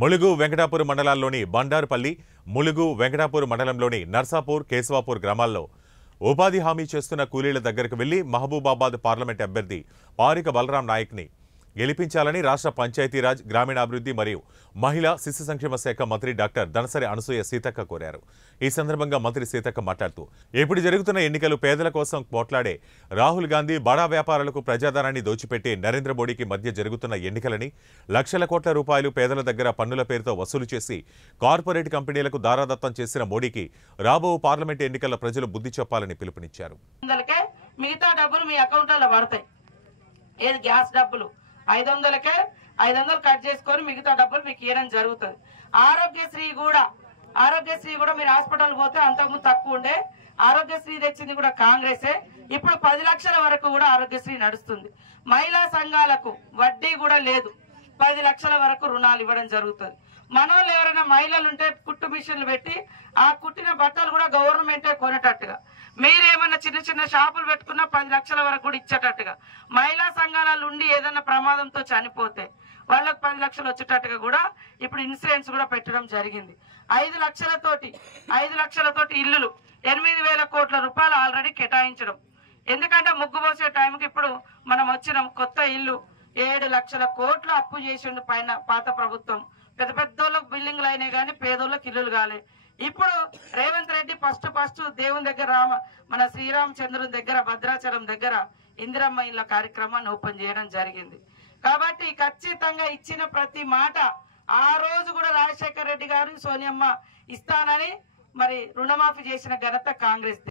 ములుగు వెంకటాపూర్ మండలాల్లోని బండారుపల్లి, ములుగు వెంకటాపూర్ మండలంలోని నర్సాపూర్, కేశవాపూర్ గ్రామాల్లో ఉపాధి హామీ చేస్తున్న కూలీల దగ్గరకు వెళ్లి మహబూబాబాద్ పార్లమెంట్ అభ్యర్థి పారిక బలరాం నాయక్ని గెలిపించాలని రాష్ట్ర పంచాయతీరాజ్, గ్రామీణాభివృద్ధి మరియు మహిళా శిశు సంక్షేమ శాఖ మంత్రి డాక్టర్ దనసరి అనసూయ సీతక్క కోరారు. ఈ సందర్భంగా మంత్రి సీతక్క మాట్లాడుతూ ఇప్పుడు జరుగుతున్న ఎన్నికలు పేదల కోసం పోట్లాడే రాహుల్ గాంధీ, బడా వ్యాపారాలకు ప్రజాధనాన్ని దోచిపెట్టే నరేంద్ర మోడీకి మధ్య జరుగుతున్న ఎన్నికలని, లక్షల కోట్ల రూపాయలు పేదల దగ్గర పన్నుల పేరుతో వసూలు చేసి కార్పొరేట్ కంపెనీలకు దారాదత్తం చేసిన మోడీకి రాబో పార్లమెంట్ ఎన్నికల ప్రజలు బుద్ధి చెప్పాలని పిలుపునిచ్చారు. మిగతా డబ్బులు మీ అకౌంట్లో పడతాయి. ఏది గ్యాస్ డబ్బులు 500కే 500 కట్ చేసుకొని మిగతా డబ్బులు మీకు ఇవ్వడం జరుగుతుంది. ఆరోగ్యశ్రీ కూడా మీరు హాస్పిటల్ పోతే అంతకుముందు తక్కువ ఉండే. ఆరోగ్యశ్రీ తెచ్చింది కూడా కాంగ్రెసే. ఇప్పుడు 10 లక్షల వరకు కూడా ఆరోగ్యశ్రీ నడుస్తుంది. మహిళా సంఘాలకు వడ్డీ కూడా లేదు. 10 లక్షల వరకు రుణాలు ఇవ్వడం జరుగుతుంది. మనోళ్ళు ఎవరైనా మహిళలు ఉంటే కుట్టు మిషన్లు పెట్టి ఆ కుట్టిన బట్టలు కూడా గవర్నమెంటే కొనేటట్టుగా, మీరేమన్నా చిన్న చిన్న షాపులు పెట్టుకున్నా 10 లక్షల వరకు కూడా ఇచ్చేటట్టుగా, మహిళా సంఘాలలో ఉండి ఏదైనా ప్రమాదంతో చనిపోతే వాళ్ళకు 10 లక్షలు వచ్చేటట్టుగా కూడా ఇప్పుడు ఇన్సూరెన్స్ కూడా పెట్టడం జరిగింది. 5 లక్షలతోటి ఇల్లులు 8,000 కోట్ల రూపాయలు ఆల్రెడీ కేటాయించడం. ఎందుకంటే ముగ్గు పోసే టైంకి ఇప్పుడు మనం వచ్చిన కొత్త ఇల్లు 7 లక్షల కోట్లు అప్పు చేసిండు పైన పాత ప్రభుత్వం. పెద్ద పెద్దోళ్ళకు బిల్డింగ్లు అయినాయి కానీ పేదోళ్ళకి ఇల్లులు కాలే. ఇప్పుడు రేవంత్ రెడ్డి ఫస్ట్ దేవుని దగ్గర మన శ్రీరామచంద్రుని దగ్గర భద్రాచలం దగ్గర ఇందిరమ్మ ఇళ్ళ కార్యక్రమాన్ని ఓపెన్ చేయడం జరిగింది. కాబట్టి ఖచ్చితంగా ఇచ్చిన ప్రతి మాట ఆ రోజు కూడా రాజశేఖర రెడ్డి గారు, సోనియమ్మ ఇస్తానని మరి రుణమాఫీ చేసిన ఘనత కాంగ్రెస్.